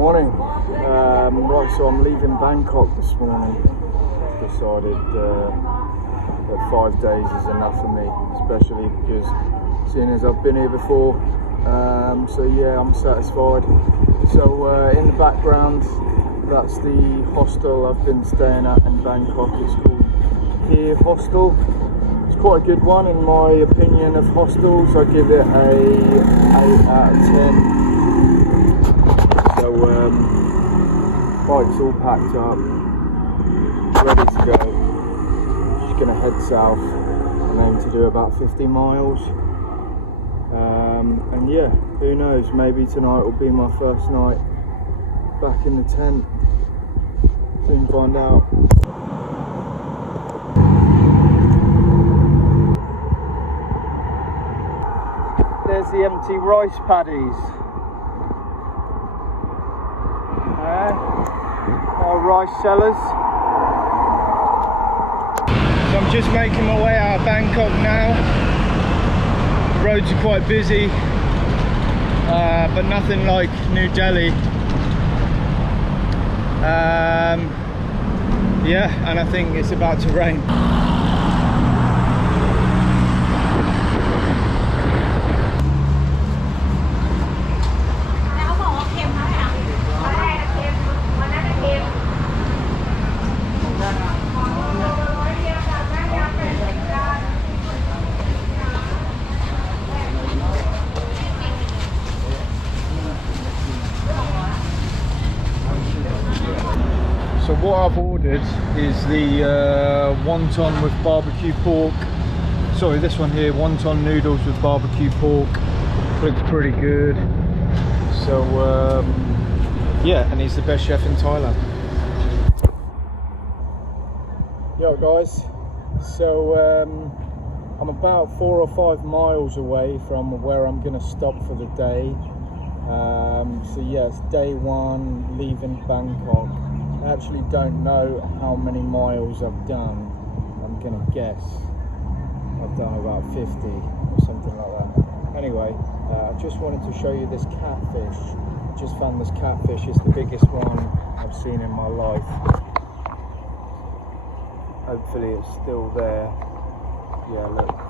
Morning. Right, so I'm leaving Bangkok this morning. I've decided that 5 days is enough for me, especially because seeing as I've been here before. So yeah, I'm satisfied. So in the background, that's the hostel I've been staying at in Bangkok. It's called Here Hostel. It's quite a good one in my opinion of hostels. I give it a 8 out of 10. So bike's all packed up, ready to go. Just gonna head south and aim to do about 50 miles. And yeah, who knows, maybe tonight will be my first night back in the tent. Soon find out. There's the empty rice paddies. Our rice cellars. So I'm just making my way out of Bangkok now. The roads are quite busy, but nothing like New Delhi. Yeah, and I think it's about to rain. So what I've ordered is the wonton with barbecue pork. Sorry, this one here, wonton noodles with barbecue pork. Looks pretty good. So yeah, and he's the best chef in Thailand. Yo guys, so I'm about 4 or 5 miles away from where I'm gonna stop for the day. So yes, day one, leaving Bangkok. I actually don't know how many miles I've done. I'm gonna guess I've done about 50 or something like that. Anyway, I just wanted to show you this catfish. I just found this catfish. It's the biggest one I've seen in my life. Hopefully it's still there. Yeah, look.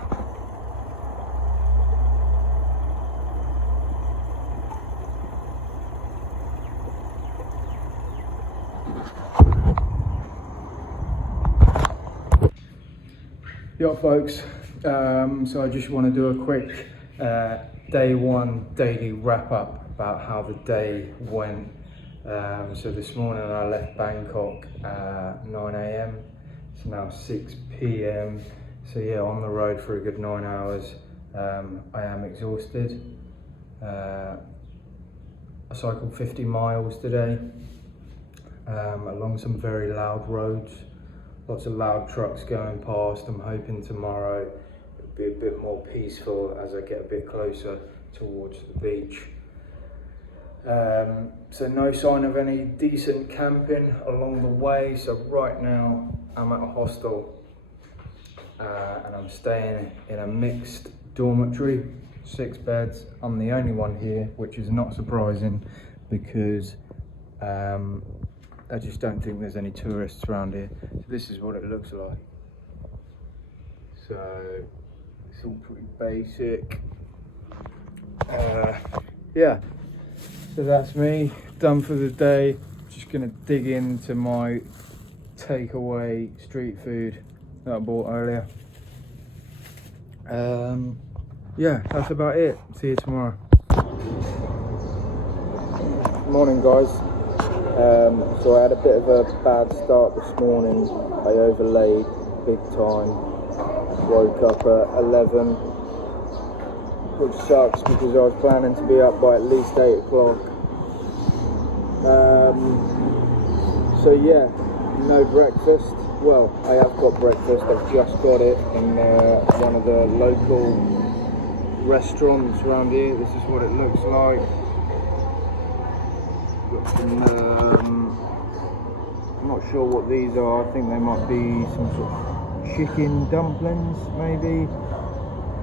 Yeah, folks, so I just want to do a quick day one daily wrap up about how the day went. So this morning I left Bangkok at 9 AM, it's now 6 PM, so yeah, on the road for a good 9 hours. I am exhausted. I cycled 50 miles today along some very loud roads. Lots of loud trucks going past. I'm hoping tomorrow it'll be a bit more peaceful as I get a bit closer towards the beach. So no sign of any decent camping along the way. So right now I'm at a hostel and I'm staying in a mixed dormitory, 6 beds. I'm the only one here, which is not surprising because I just don't think there's any tourists around here. So this is what it looks like. So it's all pretty basic. Yeah, so that's me, done for the day. Just gonna dig into my takeaway street food that I bought earlier. Yeah, that's about it. See you tomorrow. Morning guys. So I had a bit of a bad start this morning. I overlaid big time. Woke up at 11, which sucks because I was planning to be up by at least 8 o'clock. So yeah, no breakfast. Well, I have got breakfast. I've just got it in one of the local restaurants around here. This is what it looks like. Got some, I'm not sure what these are. I think they might be some sort of chicken dumplings, maybe.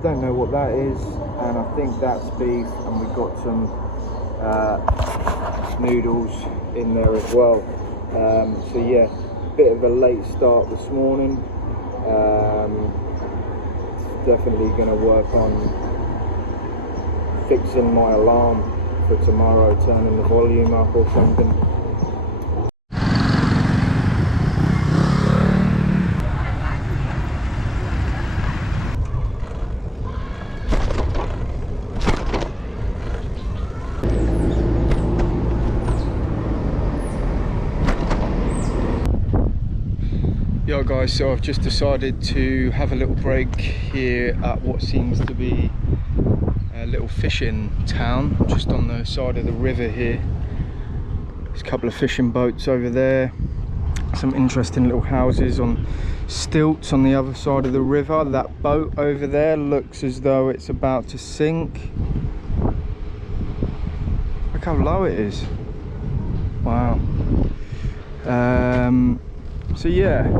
Don't know what that is. And I think that's beef. And we've got some noodles in there as well. So yeah, bit of a late start this morning. Definitely going to work on fixing my alarm for tomorrow, turning the volume up or something. Yo guys, so I've just decided to have a little break here at what seems to be a little fishing town just on the side of the river here. There's a couple of fishing boats over there, some interesting little houses on stilts on the other side of the river. That boat over there looks as though it's about to sink. Look how low it is. Wow. So yeah,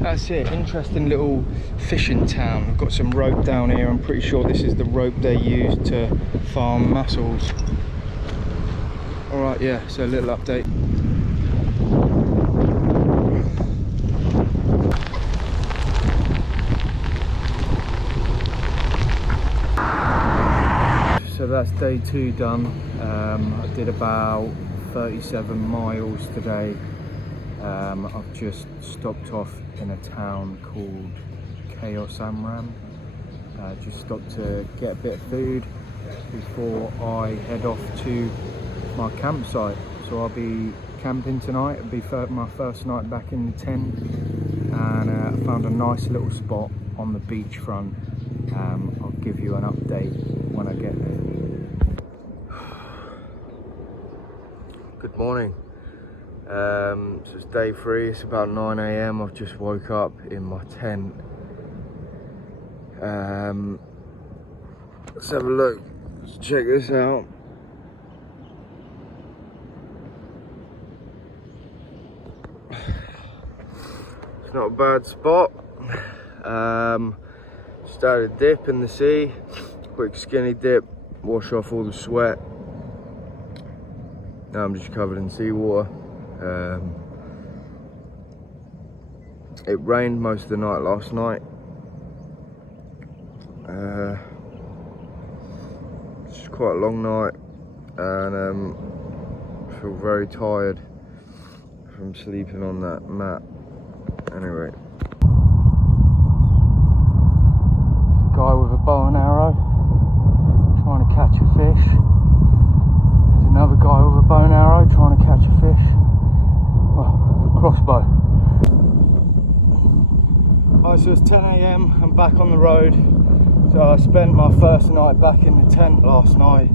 that's it. Interesting little fishing town. I've got some rope down here. I'm pretty sure this is the rope they use to farm mussels. Alright, yeah, so a little update. So that's day 2 done. I did about 37 miles today. I've just stopped off in a town called Coastlines. Just stopped to get a bit of food before I head off to my campsite. So I'll be camping tonight. It'll be my first night back in the tent, and I found a nice little spot on the beachfront. I'll give you an update when I get there. Good morning. So it's day 3, it's about 9 AM. I've just woke up in my tent. Let's have a look, let's check this out. It's not a bad spot. Started a dip in the sea, quick skinny dip, wash off all the sweat. Now I'm just covered in seawater. It rained most of the night last night. It's quite a long night, and I feel very tired from sleeping on that mat. Anyway, guy with a bow and arrow trying to catch a fish. There's another guy with a bow and arrow trying to catch a fish. Well, crossbow. Alright, so it's 10 AM, I'm back on the road. So I spent my first night back in the tent last night.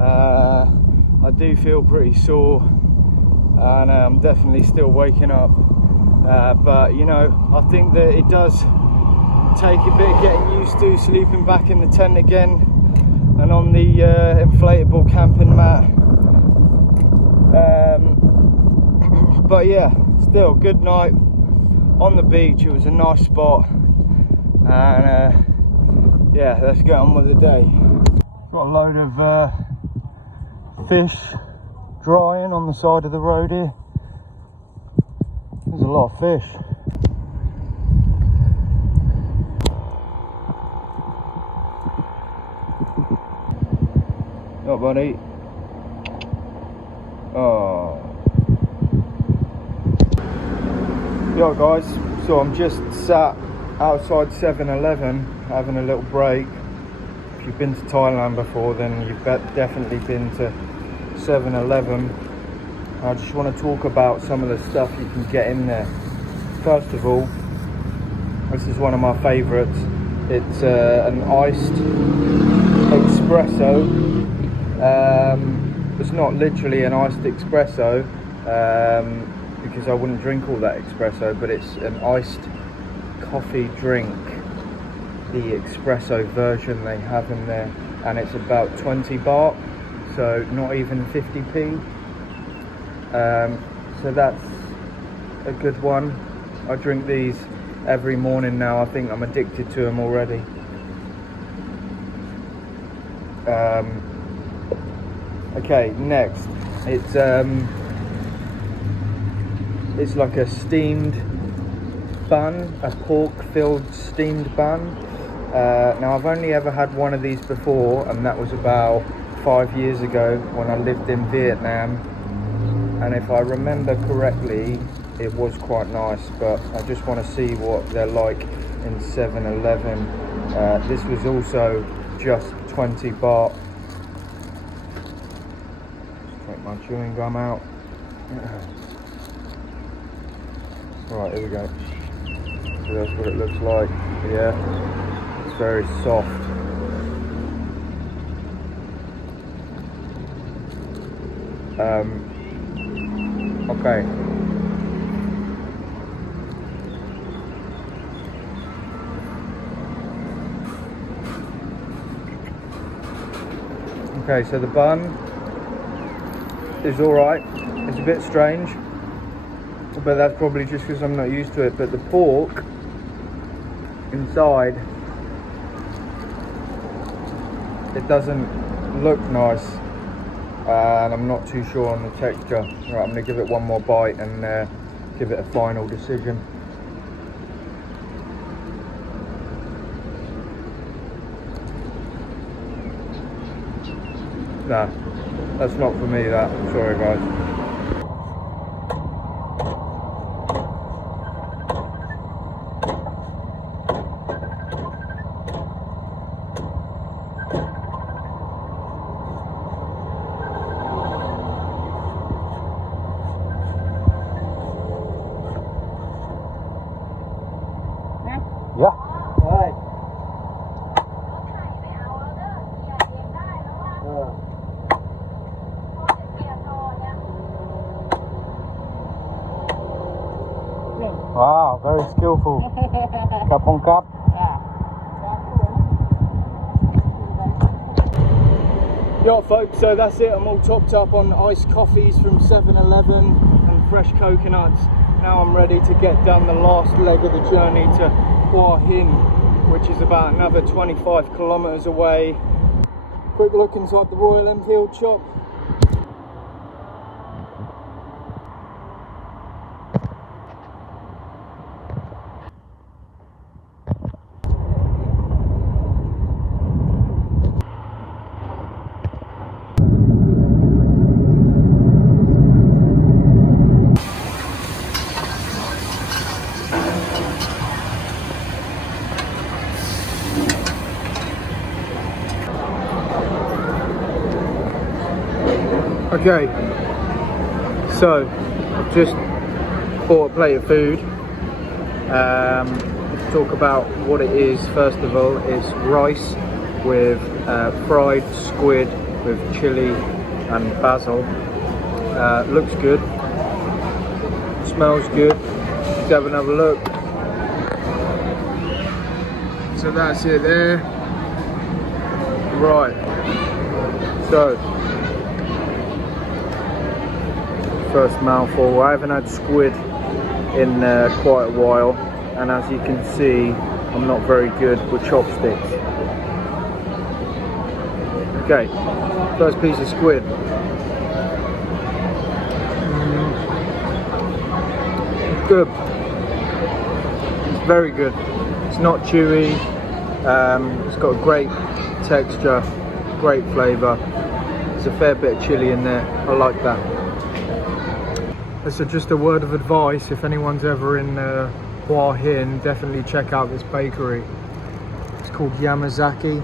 I do feel pretty sore, and I'm definitely still waking up. But you know, I think that it does take a bit of getting used to sleeping back in the tent again and on the inflatable camping mat. But yeah, still good night on the beach. It was a nice spot, and yeah, let's get on with the day. Got a load of fish drying on the side of the road here. There's a lot of fish. Oh, buddy. Oh. Yo guys, so I'm just sat outside 7-Eleven having a little break. If you've been to Thailand before, then you've definitely been to 7-Eleven. I just want to talk about some of the stuff you can get in there. First of all, this is one of my favourites. It's an iced espresso. It's not literally an iced espresso, because I wouldn't drink all that espresso, but it's an iced coffee drink, the espresso version they have in there, and it's about 20 baht, so not even 50p. So that's a good one. I drink these every morning now. I think I'm addicted to them already. Okay, next, it's like a steamed bun, a pork-filled steamed bun. Now I've only ever had one of these before, and that was about 5 years ago when I lived in Vietnam. And if I remember correctly, it was quite nice, but I just want to see what they're like in 7-Eleven. This was also just 20 baht. Just take my chewing gum out. Right, here we go. So that's what it looks like. Yeah, it's very soft. Okay. Okay, so the bun is alright. It's a bit strange, but that's probably just because I'm not used to it. But the pork inside, it doesn't look nice, and I'm not too sure on the texture. Right, I'm going to give it one more bite and give it a final decision. Nah, that's not for me, that. Sorry guys. Yeah. Right. Wow, very skillful. Kapong kap. Yeah, folks, so that's it. I'm all topped up on iced coffees from 7-Eleven and fresh coconuts. Now I'm ready to get down the last leg of the journey to Hua Hin, which is about another 25 kilometers away. Quick look inside the Royal Enfield shop. Okay, so I've just bought a plate of food. Let's talk about what it is. First of all, it's rice with fried squid with chili and basil. Looks good, smells good. Let's have another look. So that's it there. Right, so first mouthful. I haven't had squid in quite a while, and as you can see, I'm not very good with chopsticks. Okay, first piece of squid. Good. It's very good. It's not chewy. It's got a great texture, great flavour. There's a fair bit of chili in there. I like that. So just a word of advice, if anyone's ever in Hua Hin, definitely check out this bakery. It's called Yamazaki.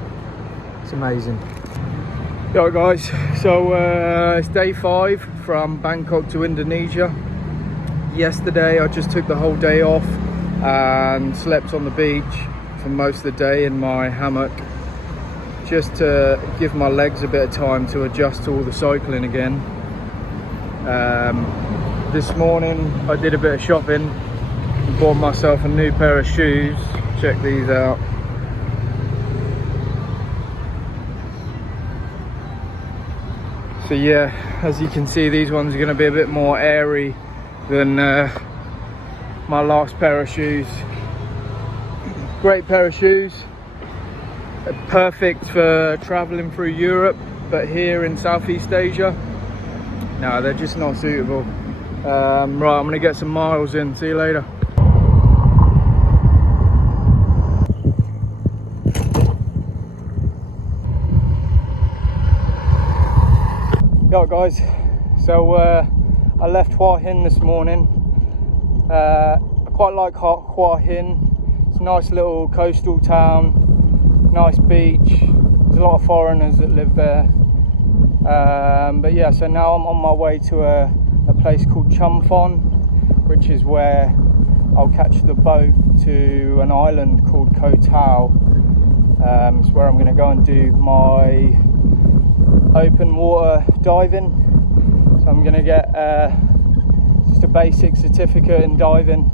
It's amazing. Yeah guys, so it's day 5 from Bangkok to Indonesia. Yesterday I just took the whole day off and slept on the beach for most of the day in my hammock, just to give my legs a bit of time to adjust to all the cycling again. This morning I did a bit of shopping and bought myself a new pair of shoes. Check these out. So yeah, as you can see, these ones are going to be a bit more airy than my last pair of shoes. Great pair of shoes, perfect for traveling through Europe, but here in Southeast Asia, no, they're just not suitable. Right, I'm gonna get some miles in. See you later. Yo guys, so I left Hua Hin this morning. I quite like Hua Hin. It's a nice little coastal town, nice beach. There's a lot of foreigners that live there. But yeah, so now I'm on my way to a place called Chumphon, which is where I'll catch the boat to an island called Koh Tao. It's where I'm going to go and do my open water diving. So I'm going to get just a basic certificate in diving.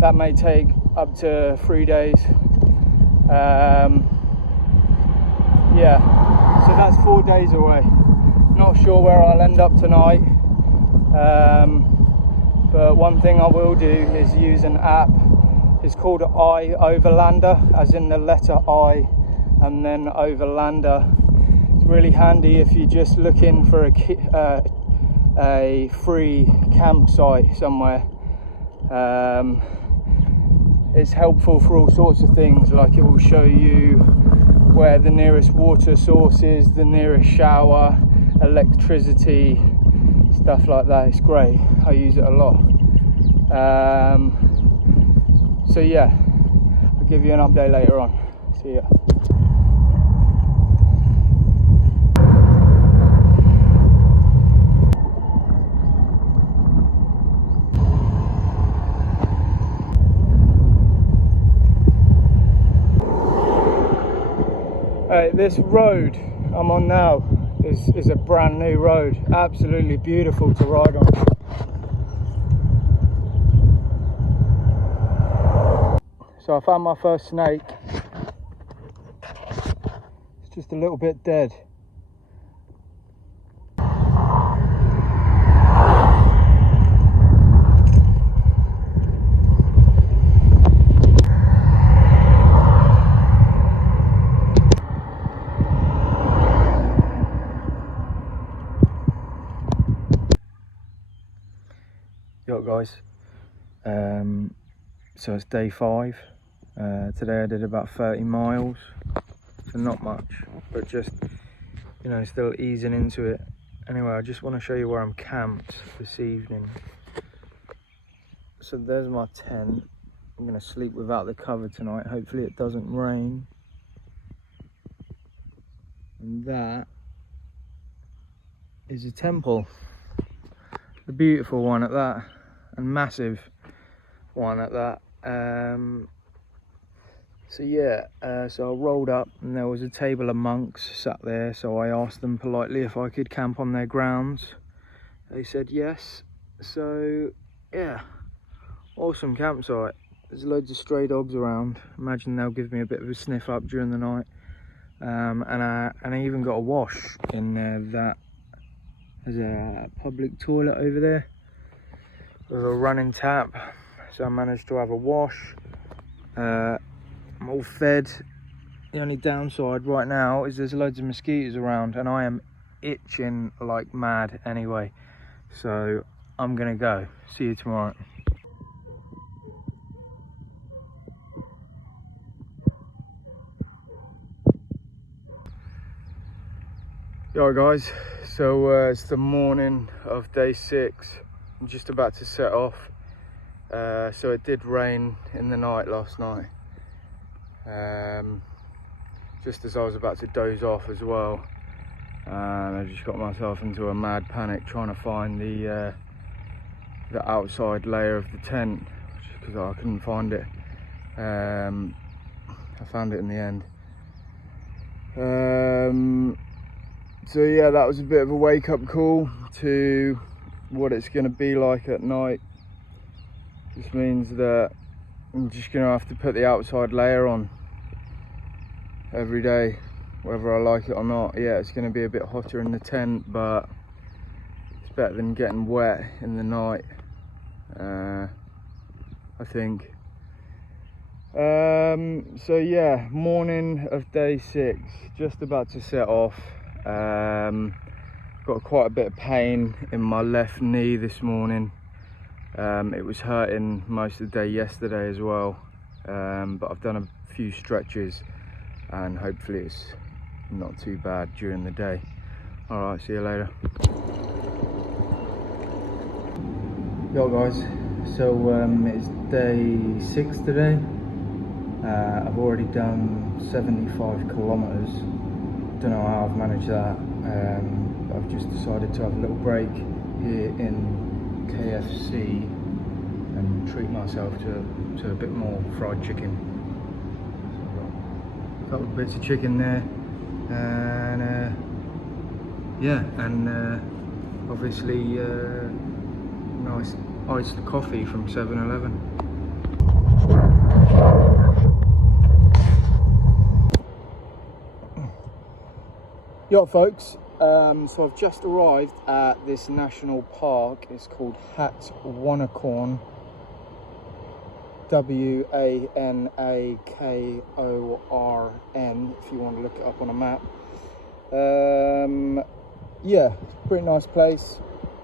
That may take up to 3 days. Yeah, so that's 4 days away. Not sure where I'll end up tonight, but one thing I will do is use an app. It's called I Overlander, as in the letter I and then Overlander. It's really handy if you're just looking for a free campsite somewhere. It's helpful for all sorts of things, like it will show you where the nearest water source is, the nearest shower, electricity, stuff like that. It's great. I use it a lot. So yeah, I'll give you an update later on. See ya. This road I'm on now is a brand new road, absolutely beautiful to ride on. So I found my first snake. It's just a little bit dead. Yo guys, so it's day 5. Today I did about 30 miles, so not much, but just, you know, still easing into it. Anyway, I just want to show you where I'm camped this evening. So there's my tent. I'm going to sleep without the cover tonight. Hopefully it doesn't rain. And that is a temple. A beautiful one at that, and massive one at that. So yeah, so I rolled up and there was a table of monks sat there, so I asked them politely if I could camp on their grounds. They said yes. So yeah, awesome campsite. There's loads of stray dogs around. Imagine they'll give me a bit of a sniff up during the night. And I even got a wash in there. That there's a public toilet over there with a running tap, so I managed to have a wash. I'm all fed. The only downside right now is there's loads of mosquitoes around and I am itching like mad anyway, so I'm gonna go. See you tomorrow. Yo guys, so it's the morning of day 6. I'm just about to set off. So it did rain in the night last night, just as I was about to doze off as well. I just got myself into a mad panic trying to find the outside layer of the tent, because I couldn't find it. I found it in the end. So yeah, that was a bit of a wake-up call to what it's going to be like at night. This means that I'm just going to have to put the outside layer on every day, whether I like it or not. Yeah, it's going to be a bit hotter in the tent, but it's better than getting wet in the night, I think. So yeah, morning of day 6, just about to set off. Got quite a bit of pain in my left knee this morning. It was hurting most of the day yesterday as well, but I've done a few stretches and hopefully it's not too bad during the day. All right, see you later. Yo guys, so it's day 6 today. I've already done 75 kilometers. Don't know how I've managed that. I've just decided to have a little break here in KFC and treat myself to a bit more fried chicken. So I've got a couple of bits of chicken there, and yeah, and obviously nice iced coffee from 7-Eleven. Yo folks, so I've just arrived at this national park. It's called Hat Wanakon, Wanakon, if you want to look it up on a map. Yeah, pretty nice place,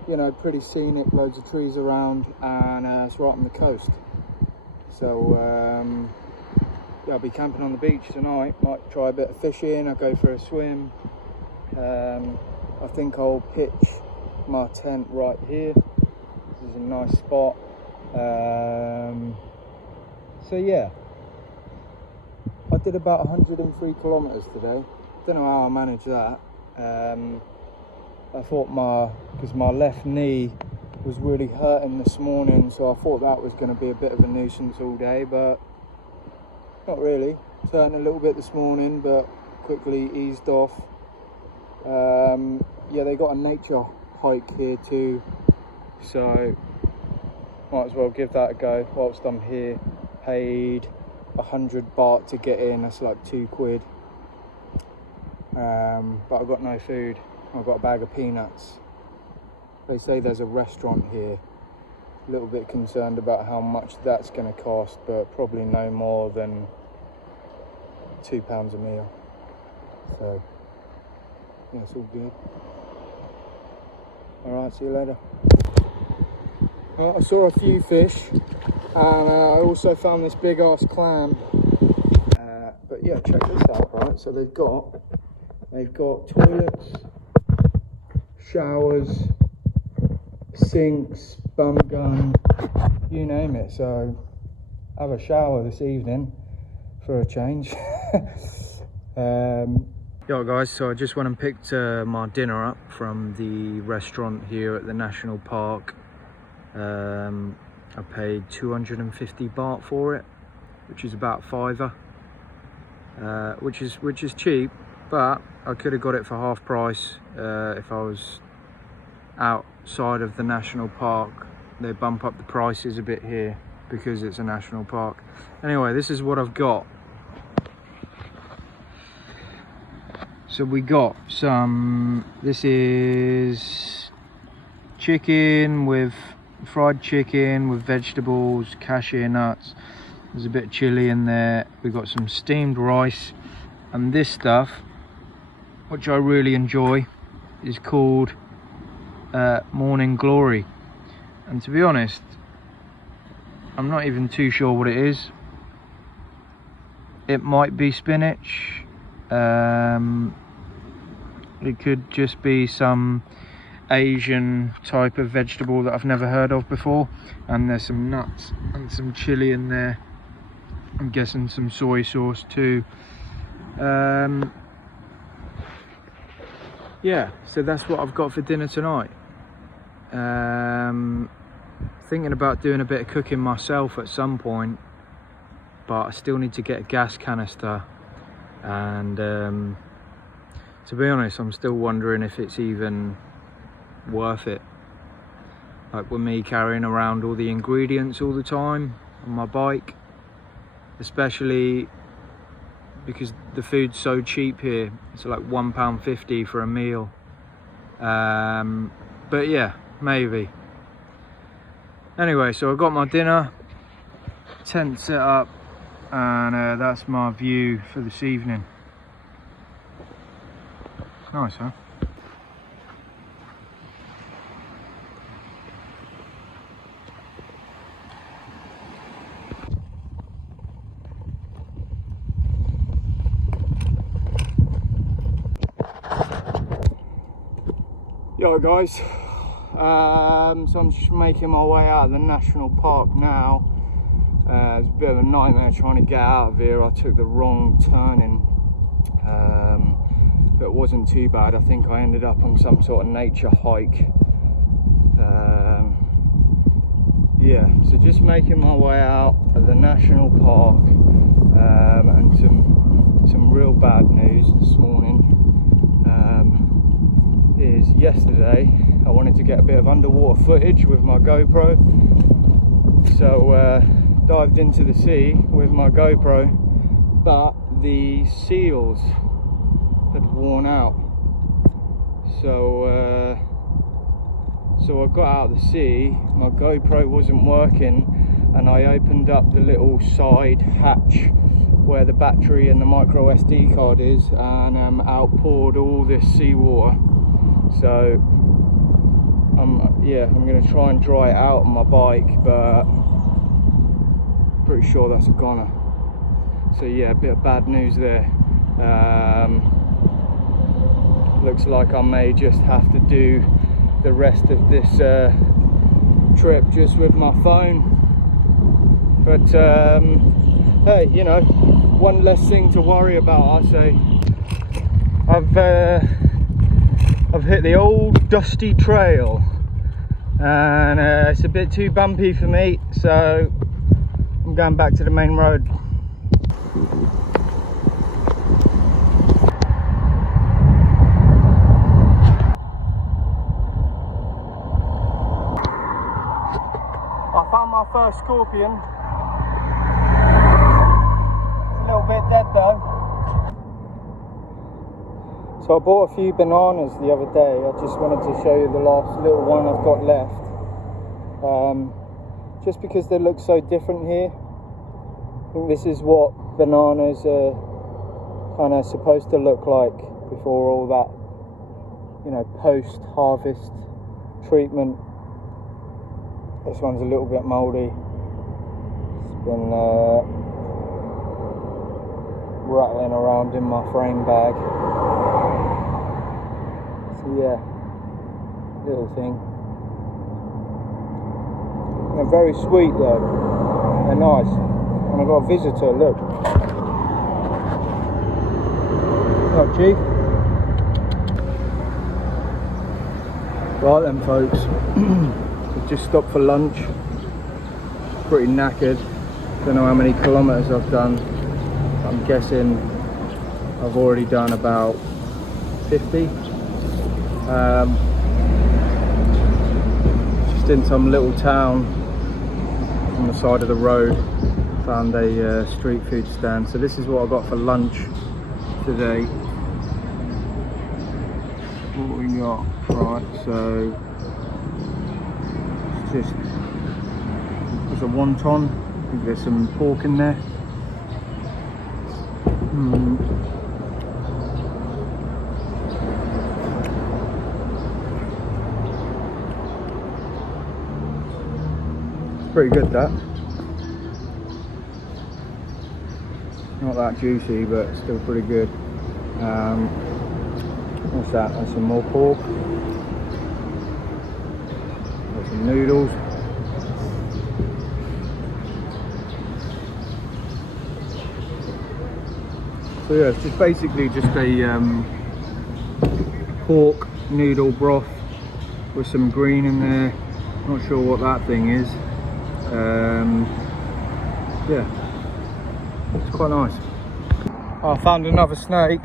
you know, pretty scenic, loads of trees around, and it's right on the coast. So yeah, I'll be camping on the beach tonight. Might try a bit of fishing, I'll go for a swim. I think I'll pitch my tent right here. This is a nice spot. So yeah, I did about 103 kilometers today. Don't know how I managed that. I thought because my left knee was really hurting this morning, so I thought that was going to be a bit of a nuisance all day, but not really. It's hurting a little bit this morning, but quickly eased off. Yeah, they got a nature hike here too, so might as well give that a go whilst I'm here. Paid 100 baht to get in, that's like £2. But I've got no food. I've got a bag of peanuts. They say there's a restaurant here. A little bit concerned about how much that's going to cost, but probably no more than £2 a meal. So yeah, it's all good. Alright, see you later. I saw a few fish, and I also found this big ass clam. But yeah, check this out, right? So they've got toilets, showers, sinks, bum gun, you name it. So have a shower this evening for a change. Yo guys, so I just went and picked my dinner up from the restaurant here at the national park. I paid 250 baht for it, which is about £5, which is cheap, but I could have got it for half price if I was outside of the national park. They bump up the prices a bit here because it's a national park. Anyway, this is what I've got. So we got this is chicken with fried chicken with vegetables, cashew nuts. There's a bit of chili in there. We got some steamed rice, and this stuff, which I really enjoy, is called Morning Glory. And to be honest, I'm not even too sure what it is. It might be spinach. It could just be some Asian type of vegetable that I've never heard of before, and there's some nuts and some chili in there. I'm guessing some soy sauce too. Yeah, so that's what I've got for dinner tonight. Thinking about doing a bit of cooking myself at some point, but I still need to get a gas canister, and to be honest, I'm still wondering if it's even worth it. Like with me carrying around all the ingredients all the time on my bike, especially because the food's so cheap here. It's like £1.50 for a meal. But yeah, maybe. Anyway, so I got my dinner, tent set up, and that's my view for this evening. Nice, huh? Yo guys, so I'm just making my way out of the national park now. It's a bit of a nightmare trying to get out of here. I took the wrong turning, but it wasn't too bad. I think I ended up on some sort of nature hike. Yeah, so just making my way out of the national park, and some real bad news this morning. Is yesterday I wanted to get a bit of underwater footage with my GoPro, so dived into the sea with my GoPro, but the seals had worn out, so I got out of the sea, my GoPro wasn't working, and I opened up the little side hatch where the battery and the micro SD card is, and outpoured all this seawater. So I'm going to try and dry it out on my bike, but pretty sure that's a goner. So yeah, a bit of bad news there. Looks like I may just have to do the rest of this trip just with my phone. But hey, you know, one less thing to worry about, I say. I've hit the old dusty trail, and it's a bit too bumpy for me, so I'm going back to the main road. I found my first scorpion. It's a little bit dead though. So I bought a few bananas the other day. I just wanted to show you the last little one I've got left. Just because they look so different here. I think this is what bananas are kind of supposed to look like before all that, you know, post-harvest treatment. This one's a little bit mouldy. It's been rattling around in my frame bag. So yeah, little thing. They're very sweet though. They're nice. And I got a visitor, look. Oh, Chief. Right then folks, we've just stopped for lunch. Pretty knackered. Don't know how many kilometres I've done. I'm guessing I've already done about 50. Just in some little town on the side of the road, found a street food stand. So this is what I got for lunch today. What we got, right? So it's just there's a wonton. I think there's some pork in there. Pretty good, that. Not that juicy, but still pretty good. What's that? That's some more pork. There's some noodles. So yeah, it's just basically just a pork noodle broth with some green in there. Not sure what that thing is. Yeah, it's quite nice. I found another snake.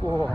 Whoa.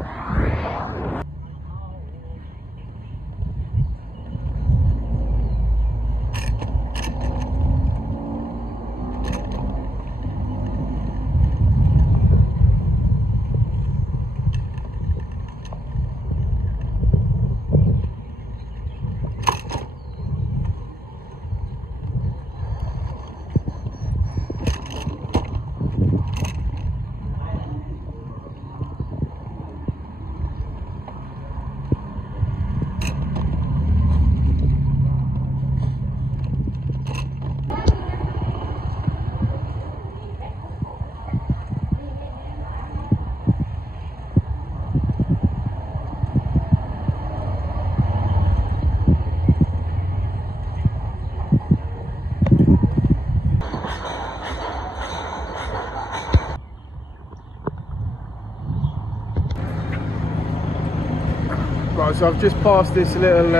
Right, so I've just passed this little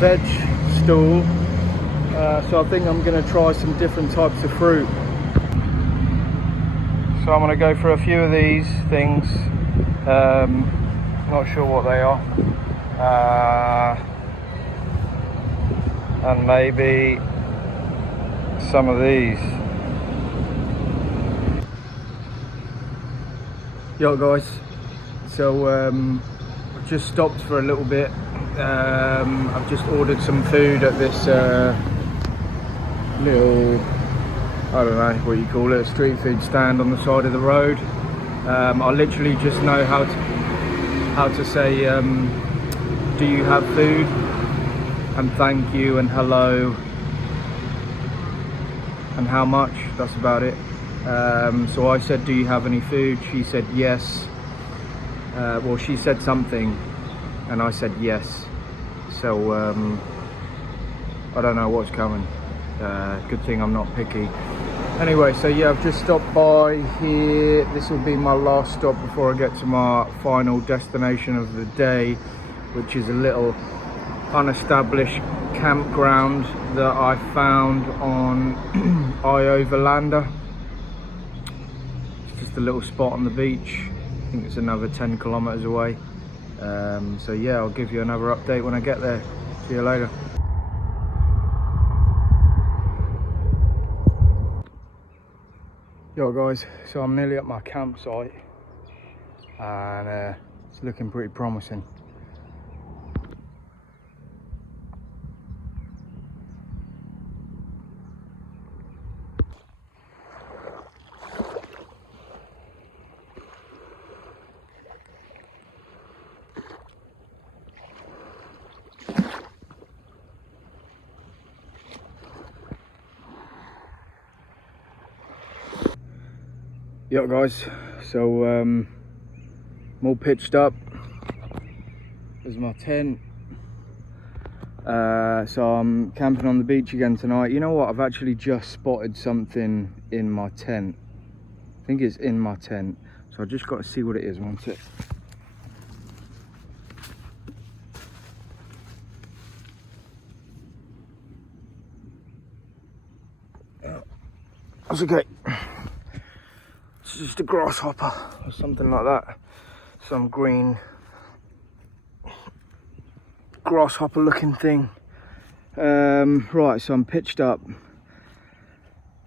veg stall, so I think I'm going to try some different types of fruit. So I'm going to go for a few of these things, not sure what they are, and maybe some of these. Yo guys, so I've just stopped for a little bit. I've just ordered some food at this little, I don't know what you call it, a street food stand on the side of the road. I literally just know how to say do you have food, and thank you, and hello, and how much. That's about it. So I said, do you have any food? She said yes. Well, she said something and I said yes. So I don't know what's coming. Good thing I'm not picky. Anyway, so yeah, I've just stopped by here. This will be my last stop before I get to my final destination of the day, which is a little unestablished campground that I found on Overlander. It's just a little spot on the beach. I think it's another 10 kilometers away. So yeah, I'll give you another update when I get there. See you later. Yo guys, so I'm nearly at my campsite and it's looking pretty promising. Yo guys, so I'm all pitched up. There's my tent. So I'm camping on the beach again tonight. You know what, I've actually just spotted something in my tent. I think it's in my tent, so I just got to see what it is. One sec. That's okay. It's just a grasshopper or something like that. Some green grasshopper looking thing. Right, so I'm pitched up.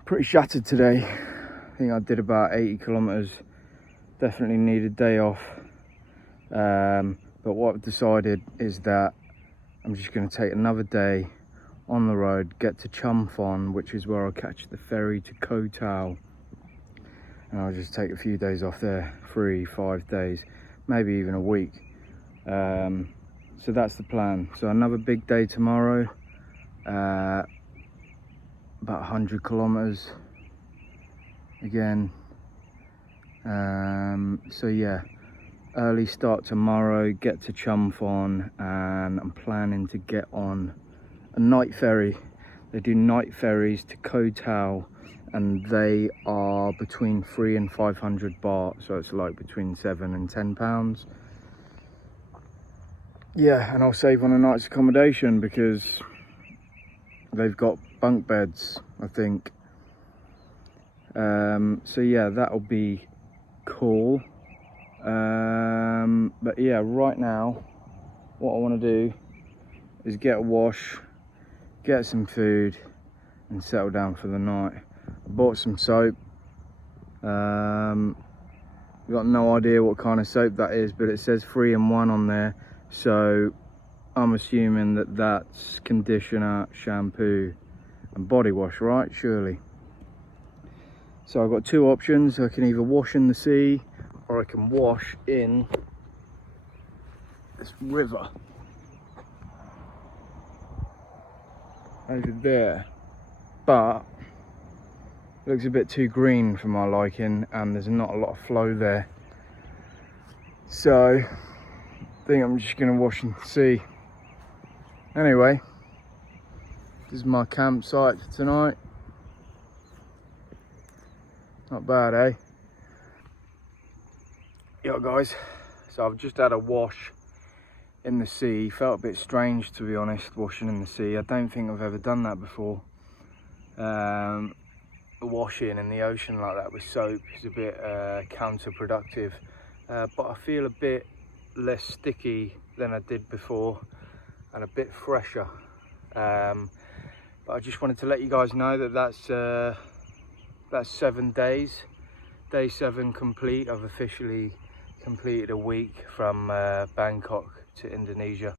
Pretty shattered today. I think I did about 80 kilometers. Definitely need a day off. But what I've decided is that I'm just going to take another day on the road, get to Chumphon, which is where I'll catch the ferry to Koh Tao. And I'll just take a few days off there, 3-5 days, maybe even a week. So that's the plan. So another big day tomorrow, about 100 kilometers again. So yeah, early start tomorrow, get to Chumphon, and I'm planning to get on a night ferry. They do night ferries to Koh Tao, and they are between 300 and 500 baht, so it's like between £7 and £10. Yeah, and I'll save on a night's accommodation because they've got bunk beds, I think. So yeah, that'll be cool. But yeah, right now, what I want to do is get a wash, get some food, and settle down for the night. I bought some soap. Got no idea what kind of soap that is, but it says 3-in-1 on there, so I'm assuming that that's conditioner, shampoo and body wash, right? Surely. So I've got two options. I can either wash in the sea or I can wash in this river over there, but it looks a bit too green for my liking and there's not a lot of flow there, so I think I'm just gonna wash in the sea. Anyway, this is my campsite for tonight. Not bad, eh? Yeah guys, so I've just had a wash in the sea. Felt a bit strange, to be honest, washing in the sea. I don't think I've ever done that before. Washing in the ocean like that with soap is a bit counterproductive, but I feel a bit less sticky than I did before and a bit fresher. But I just wanted to let you guys know that that's 7 days. Day 7 complete. I've officially completed a week from Bangkok to Indonesia.